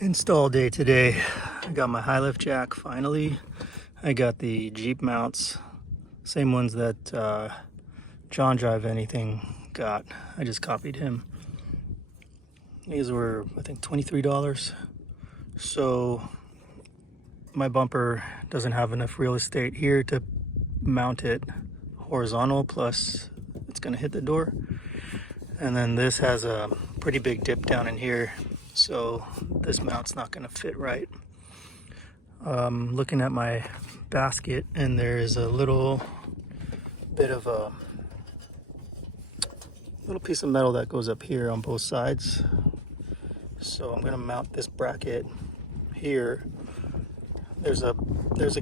Install day today. I got my high lift jack finally. I got the Jeep mounts, same ones that John Drive Anything got. I just copied him. These were, I think, $23. So my bumper doesn't have enough real estate here to mount it horizontal, plus it's gonna hit the door. And then this has a pretty big dip down in here, so this mount's not gonna fit right. Looking at my basket, and there is a little bit of a little piece of metal that goes up here on both sides. So I'm gonna mount this bracket here. There's a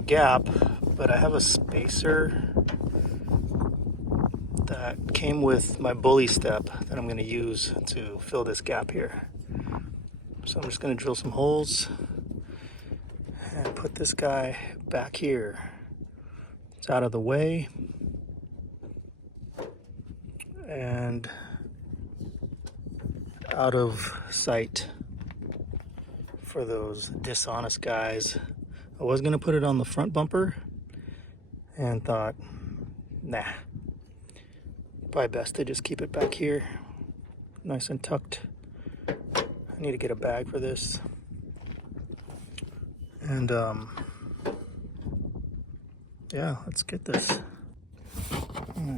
gap, but I have a spacer that came with my bully step that I'm gonna use to fill this gap here. So I'm just gonna drill some holes and put this guy back here. It's out of the way and out of sight for those dishonest guys. I was gonna put it on the front bumper and thought, nah, probably best to just keep it back here, nice and tucked. I need to get a bag for this. And yeah, let's get this.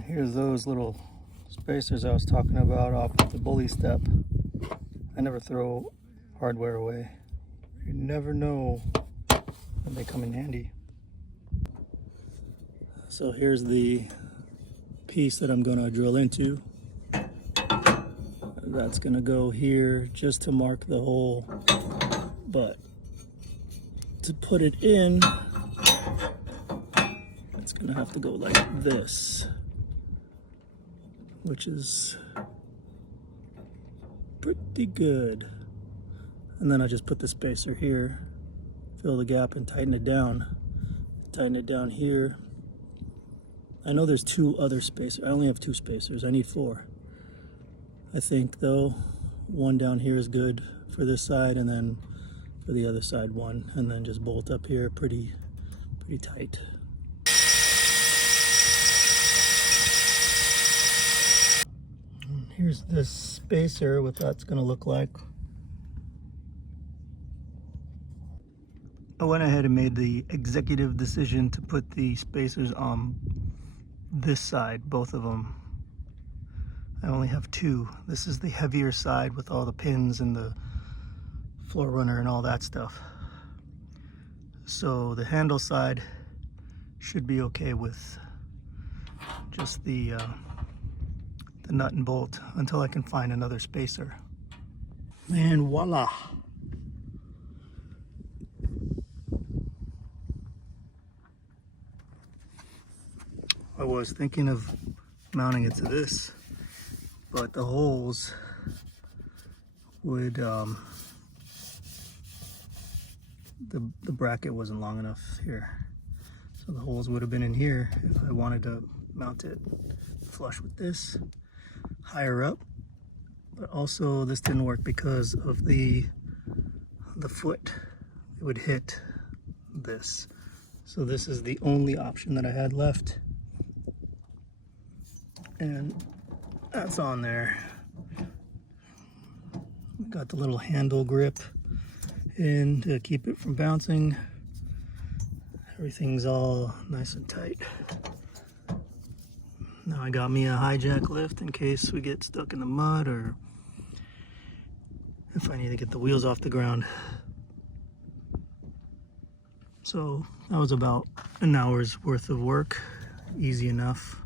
Here's those little spacers I was talking about off of the bully step. I never throw hardware away. You never know when they come in handy. So here's the piece that I'm gonna drill into. That's gonna go here just to mark the hole, but to put it in, it's gonna have to go like this, which is pretty good. And then I just put the spacer here, fill the gap and tighten it down. Tighten it down here. I know there's two other spacers. I only have two spacers. I need four. I think though, one down here is good for this side, and then for the other side one, and then just bolt up here pretty tight. Here's this spacer, what that's gonna look like. I went ahead and made the executive decision to put the spacers on this side, both of them. I only have two. This is the heavier side with all the pins and the floor runner and all that stuff. So the handle side should be okay with just the nut and bolt until I can find another spacer. And voila. I was thinking of mounting it to this, but the holes would, the bracket wasn't long enough here. So the holes would have been in here if I wanted to mount it flush with this, higher up. But also this didn't work because of the foot. It would hit this. So this is the only option that I had left. And that's on there. Got the little handle grip in to keep it from bouncing. Everything's all nice and tight. Now I got me a hijack lift in case we get stuck in the mud or if I need to get the wheels off the ground. So that was about an hour's worth of work. Easy enough.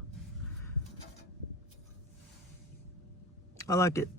I like it.